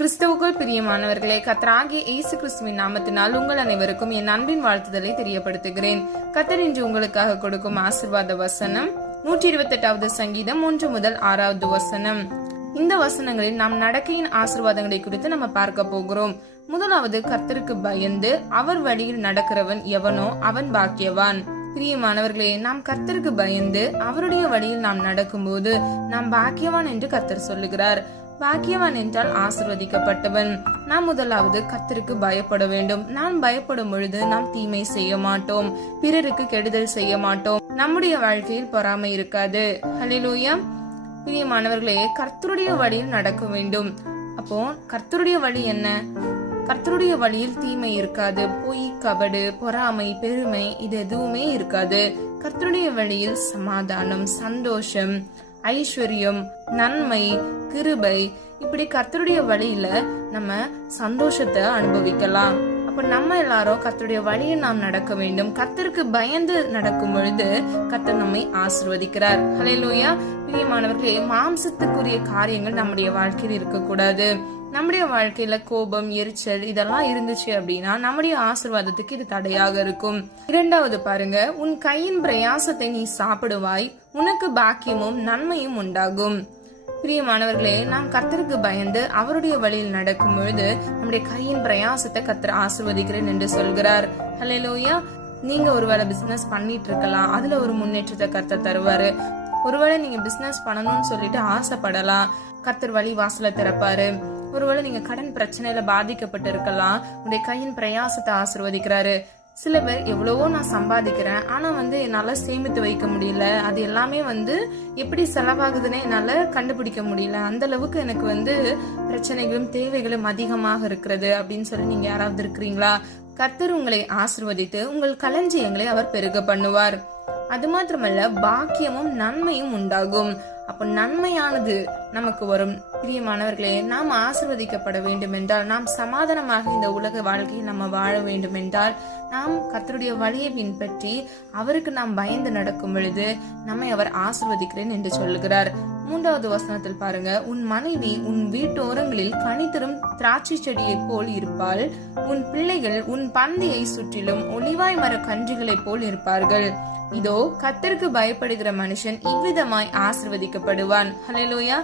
கிறிஸ்துவுக்குள் பிரியமானவர்களே, கர்த்தராகிய இயேசு கிறிஸ்துவின் நாமத்தினால் உங்கள் அனைவருக்கும் என் அன்பின் வாழ்த்துதலை தெரியப்படுத்துகிறேன். கர்த்தர் இன்று உங்களுக்காக கொடுக்கும் ஆசீர்வாத வசனம் 128வது சங்கீதம் 1 முதல் 6வது வசனம். இந்த வசனங்களில் நாம் நடக்கையின் ஆசீர்வாதங்களை குறித்து நம்ம பார்க்க போகிறோம். முதலாவது, கர்த்தருக்கு பயந்து அவர் வழியில் நடக்கிறவன் எவனோ அவன் பாக்கியவான். பிரியமானவர்களே, நாம் கர்த்தருக்கு பயந்து அவருடைய வழியில் நாம் நடக்கும்போது நாம் பாக்கியவான் என்று கர்த்தர் சொல்லுகிறார். பாக்கியவான் என்றால் ஆசீர்வதிக்கப்பட்டவன். நாம் முதலாவது கர்த்தருக்கு பயப்பட வேண்டும். நாம் பயப்படும் பொழுது நாம் தீமை செய்ய மாட்டோம், பிறருக்கு கெடுதல் செய்ய மாட்டோம், நம்முடைய வாழ்க்கையில் பொறாமை இருக்காது. ஹல்லேலூயா. பிரியமானவர்களே, கர்த்தருடைய வழியில் நடக்க வேண்டும். அப்போ கர்த்தருடைய வழி என்ன? கர்த்தருடைய வழியில் தீமை இருக்காது. பொய், கபடு, பொறாமை, பெருமை இது எதுவுமே இருக்காது. கர்த்தருடைய வழியில் சமாதானம், சந்தோஷம், ஐஸ்வர்யம், நன்மை, கிருபை, இப்படி கர்த்தருடைய வழியில நம்ம சந்தோஷத்தை அனுபவிக்கலாம். அப்ப நம்ம எல்லாரும் கர்த்தருடைய வழியில் நாம் நடக்க வேண்டும். கர்த்தருக்கு பயந்து நடக்கும் பொழுது கர்த்தர் நம்மை ஆசீர்வதிக்கிறார். ஹல்லேலூயா. பிரியமானவர்களே, மாம்சத்துக்குரிய காரியங்கள் நம்முடைய வாழ்க்கையில் இருக்கக்கூடாது. நம்முடைய வாழ்க்கையில கோபம், எரிச்சல் இதெல்லாம் இருந்துச்சு அப்படின்னா நம்முடைய ஆசீர்வாதத்துக்கு இது தடையாக இருக்கும். இரண்டாவது பாருங்க, உன் கையின் பிரயாசத்தை நீ சாப்பிடுவாய், உனக்கு பாக்கியமும் நன்மையும் உண்டாகும். பிரியமானவர்களே, நாம் கர்த்தருக்கு பயந்து அவருடைய வழியில் நடக்கும் பொழுது நம்முடைய கையின் பிரயாசத்தை கர்த்தர் ஆசீர்வதிக்கிறேன் என்று சொல்கிறார். ஹல்லேலூயா. நீங்க ஒருவேளை பிசினஸ் பண்ணிட்டு இருக்கலாம், அதுல ஒரு முன்னேற்றத்தை கர்த்தர் தருவாரு. ஒருவேளை நீங்க பிசினஸ் பண்ணணும்னு சொல்லிட்டு ஆசைப்படலாம், கர்த்தர் வழி வாசலை திறப்பாரு. ஒருவேளை நீங்க கடன் பிரச்சனையில பாதிக்கப்பட்டு இருக்கலாம், உங்களுடைய கையின் பிரயாசத்தை ஆசீர்வதிக்கிறாரு. சில பேர் எவ்வளவோ நான் சம்பாதிக்கிறேன், ஆனா என்னால சேமித்து வைக்க முடியல, அது எல்லாமே எப்படி செலவாகுதுன்னு என்னால கண்டுபிடிக்க முடியல, அந்த அளவுக்கு எனக்கு பிரச்சனைகளும் தேவைகளும் அதிகமாக இருக்கிறது அப்படின்னு சொல்லி நீங்க யாராவது இருக்கிறீங்களா? கர்த்தர் உங்களை ஆசீர்வதித்து உங்கள் களஞ்சியங்களை அவர் பெருக பண்ணுவார். அது மாத்திரமல்ல, பாக்கியமும் நன்மையும் உண்டாகும். அப்ப நன்மையானது நமக்கு வரும். பிரியமானவர்களே, நாம் ஆசீர்வதிக்கப்பட வேண்டும் என்றால், நாம் சமாதானமாக இந்த உலக வாழ்க்கையை நம்ம வாழ வேண்டும் என்றால், நாம் கர்த்தருடைய வழியை பின்பற்றி அவருக்கு நாம் பயந்து நடக்கும் பொழுது நம்மை அவர் ஆசீர்வதிக்கிறேன் என்று சொல்லுகிறார். 3வது வசனத்தில் பாருங்க, உன் மனைவி உன் வீட்டோரங்களில் கனிதரும் திராட்சை செடியை போல் இருப்பாள், உன் பிள்ளைகள் உன் பந்தியை சுற்றிலும் ஒலிவாய் மர கன்றுகளை போல் இருப்பார்கள். இதோ கர்த்தருக்கு பயப்படுகிற மனுஷன் இவ்விதமாய் ஆசீர்வதிக்கப்படுவான். ஹல்லேலூயா.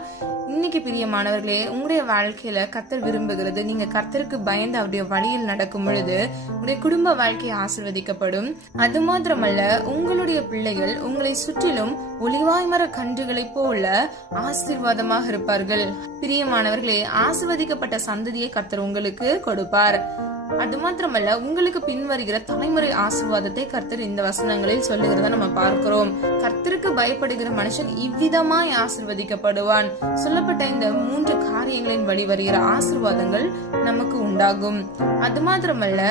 இன்னைக்கு பிரியமானவர்களே, உங்களுடைய வாழ்க்கையில கர்த்தர் விரும்புகிறது நீங்க கர்த்தருக்கு பயந்து அவருடைய வழியில் நடக்கும் பொழுது உங்களுடைய குடும்ப வாழ்க்கை ஆசீர்வதிக்கப்படும். அது மாத்திரமல்ல, உங்களுடைய பிள்ளைகள் உங்களை சுற்றிலும் ஒலிவாய் மர கன்றுகளை போல ஆசீர்வாதமாக இருப்பார்கள். பிரியமானவர்களே, ஆசீர்வதிக்கப்பட்ட சந்ததியை கர்த்தர் உங்களுக்கு கொடுப்பார். அது மாத்திரமல்ல, உங்களுக்கு பின்வருகிற தலைமுறை ஆசீர்வாதத்தை கர்த்தர் இந்த வசனங்களில் சொல்லுகிறத நம்ம பார்க்கிறோம். கர்த்தருக்கு பயப்படுகிற மனுஷன் இவ்விதமாய் ஆசீர்வதிக்கப்படுவான். சொல்லப்பட்ட இந்த 3 காரியங்களின் வழி வருகிற ஆசீர்வாதங்கள் நமக்கு உண்டாகும். அது மாத்திரமல்ல,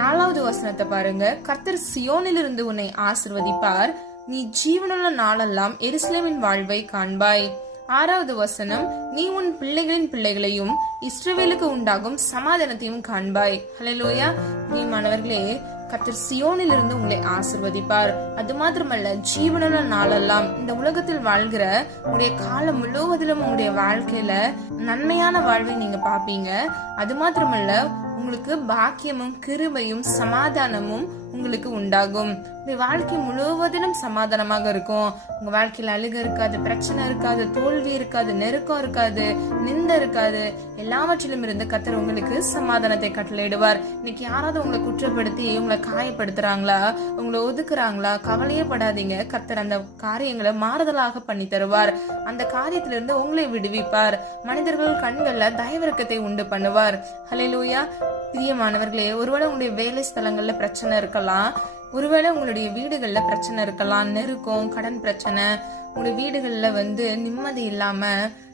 4வது வசனத்தை பாருங்க, கர்த்தர் சியோனிலிருந்து உன்னை ஆசீர்வதிப்பார், நீ ஜீவனுள்ள நாளெல்லாம் எருசலேமின் வாழ்வை காண்பாய். 6வது வசனம், நீ உன் பிள்ளைகளின் பிள்ளைகளையும் இஸ்ரவேலுக்கு உண்டாகும் சமாதானத்தையும் காண்பாய். ஹல்லேலூயா. பிரியமானவர்களே, கர்த்தர் சியோனில் இருந்து உங்களை ஆசீர்வதிப்பார். அது மாத்திரமல்ல, ஜீவனுள்ள நாளெல்லாம் இந்த உலகத்தில் வாழ்கிற உங்களுடைய காலம் முழுவதிலும் உங்களுடைய வாழ்க்கையில நன்மையான வாழ்வை நீங்க பாப்பீங்க. அது மாத்திரமல்ல, உங்களுக்கு பாக்கியமும் கிருபையும் சமாதானமும் உங்களுக்கு உண்டாகும். உங்க வாழ்க்கை முழுவதிலும் சமாதானமாக இருக்கும். உங்க வாழ்க்கையில அழுக இருக்காது, பிரச்சனை இருக்காது, தோல்வி இருக்காது, நெருக்கம் இருக்காது, நிந்த இருக்காது. எல்லாவற்றிலும் இருந்து கர்த்தர் உங்களுக்கு சமாதானத்தை கட்டளையிடுவார். இன்னைக்கு யாராவது உங்களை குற்றப்படுத்தி உங்களை காயப்படுத்துறாங்களா, உங்களை ஒதுக்குறாங்களா, கவலையே படாதீங்க. கர்த்தர் அந்த காரியங்களை மாறுதலாக பண்ணி தருவார். அந்த காரியத்திலிருந்து உங்களை விடுவிப்பார். மனிதர்கள் கண்கள்ல தயவிறக்கத்தை உண்டு பண்ணுவார். ஹல்லேலூயா. பிரியமானவர்களே, ஒருவேளை உங்களுடைய வேலை ஸ்தலங்கள்ல பிரச்சனை இருக்கலாம், ஒருவேளை உங்களுடைய வீடுகள்ல பிரச்சனை இருக்கலாம், நெருக்கம், கடன் பிரச்சனை, உங்களுடைய வீடுகள்ல நிம்மதி இல்லாம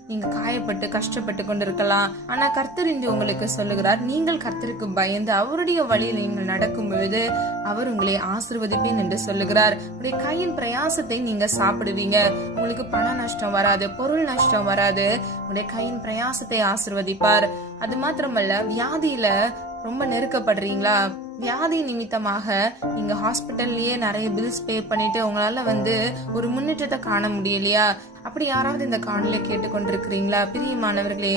நீங்க காயப்பட்டு கஷ்டப்பட்டு கொண்டிருக்கலாம். ஆனா கர்த்தர் இன்று உங்களுக்கு சொல்லுகிறார், நீங்கள் கர்த்தருக்கு பயந்து அவருடைய வழியில் நீங்கள் நடக்கும் பொழுது அவர் உங்களை ஆசீர்வதிப்பேன் என்று சொல்லுகிறார். உங்களுடைய கையின் பிரயாசத்தை நீங்க சாப்பிடுவீங்க. உங்களுக்கு பண நஷ்டம் வராது, பொருள் நஷ்டம் வராது. உங்களுடைய கையின் பிரயாசத்தை ஆசீர்வதிப்பார். அது மாத்திரமல்ல, வியாதியில ரொம்ப நெருக்கப்படுறீங்களா, வியாதி நிமித்தமாக நீங்க ஹாஸ்பிட்டல்லயே நிறைய பில்ஸ் பே பண்ணிட்டு உங்களால ஒரு முன்னேற்றத்தை காண முடியலையா? அப்படி யாராவது இந்த காணொலியை கேட்டுக்கொண்டிருக்கிறீங்களா? பிரியமானவர்களே,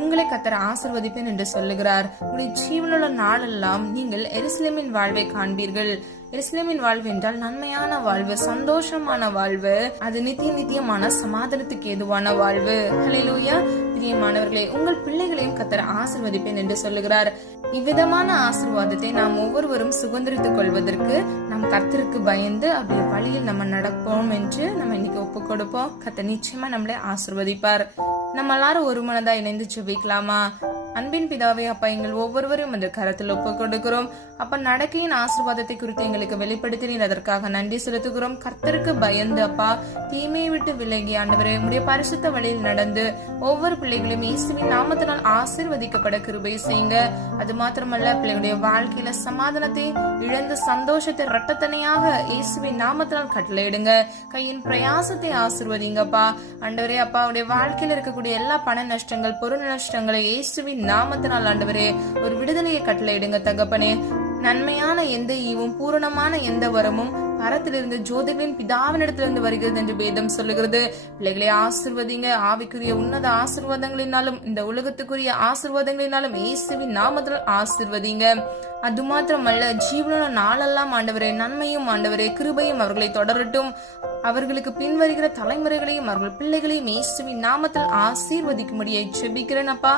உங்களை கர்த்தர் ஆசீர்வதிப்பேன் என்று சொல்லுகிறார். உங்களுடைய ஜீவனுள்ள நாளெல்லாம் நீங்கள் எருசலேமின் வாழ்வை காண்பீர்கள். எருசலேமின் வாழ்வு என்றால் நன்மையான வாழ்வு, சந்தோஷமான வாழ்வு, அது நித்தியமான சமாதானத்துக்கு ஏதுவான வாழ்வு. ஹல்லேலூயா. பிரியமானவர்களே, உங்கள் பிள்ளைகளையும் கர்த்தர் ஆசீர்வதிப்பேன் என்று சொல்லுகிறார். இவ்விதமான ஆசீர்வாதத்தை நாம் ஒவ்வொருவரும் சுதந்திரித்துக் கொள்வதற்கு நாம் கர்த்தருக்கு பயந்து அப்படியே வழியில் நம்ம நடப்போம் என்று நம்ம இன்னைக்கு ஒப்பு கொடுப்போம். கர்த்தர் நிச்சயமா நம்மளை ஆசீர்வதிப்பார். நம்ம எல்லாரும் ஒரு மனதா இணைந்து ஜெபிக்கலாமா? அன்பின் பிதாவே, அப்பா, எங்கள் ஒவ்வொருவரையும் அந்த கரத்தில் ஒப்பு கொடுக்கிறோம். அப்ப நடக்கையின் ஆசீர்வாதத்தை குறித்து எங்களுக்கு வெளிப்படுத்தினீர், அதற்காக நன்றி செலுத்துகிறோம். கர்த்தருக்கு பயந்து அப்பா, தீமையை விட்டு விலகி ஆண்டவரே உம்முடைய பரிசுத்த வழியில் நடந்து ஒவ்வொரு பிள்ளைகளையும் இயேசுவின் நாமத்தினால் ஆசீர்வதிக்கப்பட கிருபை செய்யுங்க. அது மாத்திரமல்ல, பிள்ளைகளுடைய வாழ்க்கையில சமாதானத்தை இழந்து சந்தோஷத்தை இரட்டத்தனையாக இயேசுவின் நாமத்தினால் கட்டளையிடுங்க. கையின் பிரயாசத்தை ஆசீர்வதிங்கப்பா. ஆண்டவரே அப்பா, உடைய வாழ்க்கையில இருக்கக்கூடிய எல்லா பண நஷ்டங்கள், பொருள் நஷ்டங்களை இயேசுவின் நாமத்தினால் ஆண்டவரே ஒரு விடுதலையை கட்டளையிடுங்க தகப்பனே. நன்மையான எந்த ஈவும் பூரணமான எந்த வரமும் பரத்திலிருந்து ஜோதிகளின் பிதாவினிடத்திலிருந்து வருகிறது என்று வேதம் சொல்லுகிறது. பிள்ளைகளை ஆசீர்வதிங்க. ஆவிக்குரிய உன்னத ஆசீர்வாதங்களினாலும் இந்த உலகத்துக்குரிய ஆசீர்வாதங்களினாலும் இயேசுவின் நாமத்தில் ஆசீர்வதிங்க. அது மாத்திரமல்ல, ஜீவனுள்ள நாளெல்லாம் ஆண்டவரே நன்மையும் ஆண்டவரே கிருபையும் அவர்களை தொடரட்டும். அவர்களுக்கு பின்வருகிற தலைமுறைகளையும் அவர்கள் பிள்ளைகளையும் இயேசுவின் நாமத்தில் ஆசீர்வதிக்கும்படியை ஜெபிக்கிறேன் அப்பா.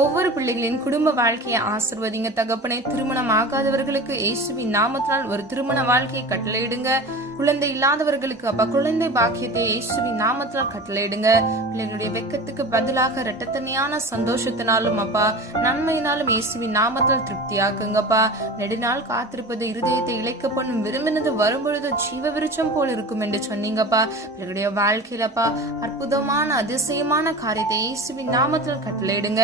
ஒவ்வொரு பிள்ளைகளின் குடும்ப வாழ்க்கையை ஆசீர்வதிங்க தகப்பனே. திருமணம் ஆகாதவர்களுக்கு இயேசுவின் நாமத்தினால் ஒரு திருமண வாழ்க்கையை கட்டளையிடுங்க. குழந்தை இல்லாதவர்களுக்கு அப்பா குழந்தை பாக்கியத்தை இயேசுவின் நாமத்தினால் கட்டளையிடுங்க. பிள்ளைகளுடைய வெக்கத்துக்கு பதிலாக இரட்டத்தனையான சந்தோஷத்தினாலும் அப்பா நன்மையினாலும் இயேசுவின் நாமத்தால் திருப்தியாக்குங்கப்பா. நெடுநாள் காத்திருப்பது இருதயத்தை இழைக்க பண்ணும், விரும்பினது வரும்பொழுது ஜீவ விருட்சம் போல் இருக்கும் என்று சொன்னீங்கப்பா. பிள்ளைகளுடைய வாழ்க்கையிலப்பா அற்புதமான அதிசயமான காரியத்தை இயேசுவின் நாமத்தில் கட்டளையிடுங்க.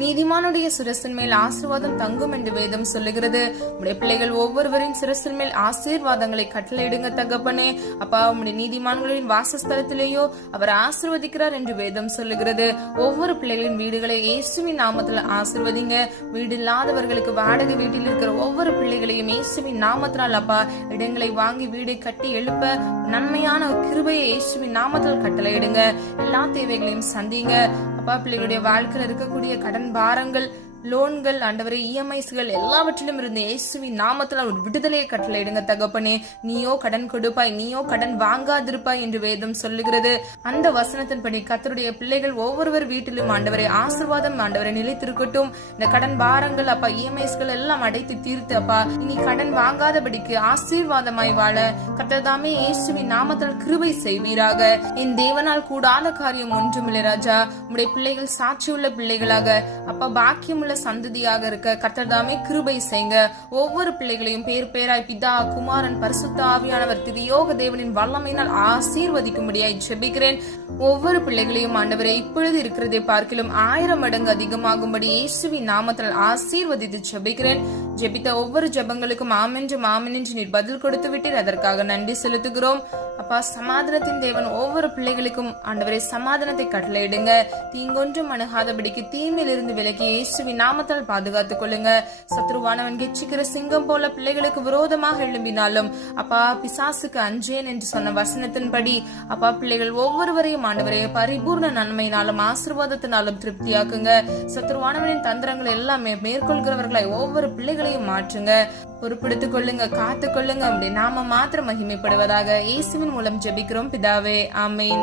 நீதிமானுடைய சிரசின் மேல் ஆசீர்வாதம் தங்கும் என்று வேதம் சொல்லுகிறது. உடைய பிள்ளைகள் ஒவ்வொருவரின் சிரசின் மேல் ஆசீர்வாதங்களை கட்டளையிடுங்க தகப்பனே. அப்பா, உம்முடைய நீதிமான்களின் வாசஸ்தலத்திலேயோ அவர் ஆசீர்வதிக்கிறார் என்று வேதம் சொல்லுகிறது. ஒவ்வொரு பிள்ளைகளின் வீடுகளை இயேசுவின் நாமத்தில் ஆசீர்வதிங்க. வீடு இல்லாதவர்களுக்கு வாடகை வீட்டில் இருக்கிற ஒவ்வொரு பிள்ளைகளையும் இயேசுவின் நாமத்தினால் அப்பா இடங்களை வாங்கி வீடை கட்டி எழுப்ப நன்மையான கிருபையை இயேசுவின் நாமத்தில் கட்டளையிடுங்க. எல்லா தேவைகளையும் சந்திங்க அப்பா. பிள்ளைகளுடைய வாழ்க்கையில் இருக்கக்கூடிய கடன் பாரங்கள், லோன்கள் ஆண்டவரே, இஎம்ஐஸ்கள் எல்லாவற்றிலும் இருந்து இயேசுவின் நாமத்தில் ஒரு விடுதலையை கட்டளையிடுங்க தகப்பனே. நீயோ கடன் கொடுப்பாய், நீயோ கடன் வாங்காதிருப்பாய் என்று வேதம் சொல்லுகிறது. அந்த வசனத்தின்படி கர்த்தருடைய பிள்ளைகள் ஒவ்வொருவர் வீட்டிலும் ஆண்டவரே ஆசீர்வாதம் ஆண்டவரை நிலைத்திருக்கட்டும். இந்த கடன் பாரங்கள் அப்பா இஎம்ஐஸ்கள் எல்லாம் அடைத்து தீர்த்து அப்பா இனி கடன் வாங்காதபடிக்கு ஆசீர்வாதமாய் வாழ கர்த்தர் தாமே இயேசுவின் நாமத்தில் கிருபை செய்வீராக. என் தேவனால் கூடாத காரியம் ஒன்றுமில்லை ராஜா. உம்முடைய பிள்ளைகள் சாட்சியுள்ள பிள்ளைகளாக அப்பா பாக்கியமுள்ள சந்ததியாக இருக்க கர்த்தர் தாமே கிருபை செய்யுங்க. ஒவ்வொரு பிள்ளைகளையும் பேர் பேராய் பிதா, குமாரன், பரிசுத்த ஆவியானவர் திரியோக தேவனின் வல்லமையினால் ஆசீர்வதிக்கும்படியாய் ஜெபிக்கிறேன். ஒவ்வொரு பிள்ளைகளையும் ஆண்டவரே இப்பொழுது இருக்கிறதை பார்க்கிலும் 1000 மடங்கு அதிகமாகும்படி இயேசுவின் நாமத்தில் ஆசீர்வதித்து ஜெபிக்கிறேன். ஜெபித்த ஒவ்வொரு ஜெபங்களுக்கும் ஆமென்றும் ஆமென் என்று நீர் பதில் கொடுத்து விட்டீர், அதற்காக நன்றி செலுத்துகிறோம் அப்பா. சமாதானத்தின் தேவன் ஒவ்வொரு பிள்ளைகளுக்கும் ஆண்டவரே சமாதானத்தை கட்டளையிடுங்க. தீங்கொன்றும் அணுகாதபடிக்கு தீமையிலிருந்து விலகி இயேசுவின் நாமத்தால் பாதுகாத்துக் கொள்ளுங்க. சத்ருவானவன் கெச்சிக்கிற சிங்கம் போல பிள்ளைகளுக்கு விரோதமாக எழும்பினாலும் அப்பா பிசாசுக்கு அஞ்சேன் என்று சொன்ன வசனத்தின்படி அப்பா பிள்ளைகள் ஒவ்வொருவரையும் ஆண்டவரே பரிபூர்ண நன்மையினாலும் ஆசீர்வாதத்தினாலும் திருப்தியாக்குங்க. சத்ருவானவனின் தந்திரங்கள் எல்லாமே மேற்கொள்கிறவர்களாய் ஒவ்வொரு பிள்ளைகளையும் மாற்றுங்க. பொறுப்படுத்திக் கொள்ளுங்க, காத்துக் கொள்ளுங்க. அப்படி நாம மாத்திரம் மகிமைப்படுவதாக இயேசுவின் மூலம் ஜெபிக்கிறோம் பிதாவே, ஆமென்.